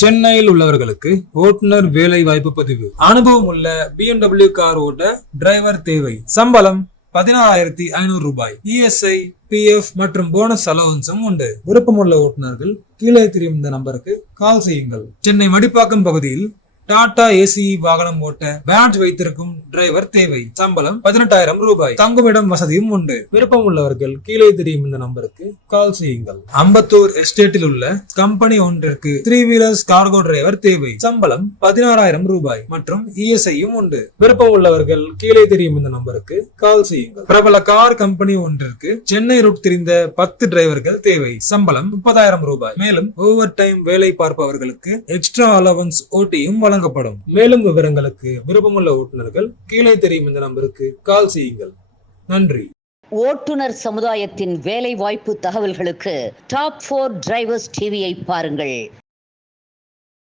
சென்னையில் உள்ளவர்களுக்கு ஓட்டுநர் வேலை வாய்ப்பு பதிவு. அனுபவம் உள்ள BMW கார் ஓட்ட டிரைவர் தேவை. சம்பளம் 16,500 ரூபாய். ESI, PF மற்றும் போனஸ் அலவன்ஸும் உண்டு. விருப்பமுள்ள ஓட்டுநர்கள் கீழே தெரியும் இந்த நம்பருக்கு கால் செய்யுங்கள். சென்னை மடிப்பாக்கம் பகுதியில் டாடா ஏசி வாகனம் ஓட்ட பேட்ஜ் வைத்திருக்கும் டிரைவர் தேவை. சம்பளம் 18,000 ரூபாய். தங்குமிடம் வசதியும் உண்டு. விருப்பம் உள்ளவர்கள் கீழே தெரியும் இந்த நம்பருக்கு கால் செய்யுங்கள். அம்பத்தூர் எஸ்டேட்டில் உள்ள கம்பெனி ஒன்றிற்கு 3 வீலர்ஸ் கார்கோ டிரைவர் தேவை. சம்பளம் 16,000 ரூபாய் மற்றும் ESIயும் உண்டு. விருப்பம் உள்ளவர்கள் கீழே தெரியும் இந்த நம்பருக்கு கால் செய்யுங்கள். பிரபல கார் கம்பெனி ஒன்றிற்கு சென்னை ரூட் தெரிந்த 10 டிரைவர்கள் தேவை. சம்பளம் 30,000 ரூபாய். மேலும் ஓவர் டைம் வேலை பார்ப்பவர்களுக்கு எக்ஸ்ட்ரா அலவன்ஸ் ஓட்டியும் வழங்கப்படும். மேலும் விவரங்களுக்கு விருப்பமுள்ள ஓட்டுநர்கள் கீழே தெரியும் இந்த நம்பருக்கு கால் செய்யுங்கள். நன்றி. ஓட்டுநர் சமுதாயத்தின் வேலை வாய்ப்பு தகவல்களுக்கு டாப் 4 டிரைவர்ஸ் டிவியை பாருங்கள்.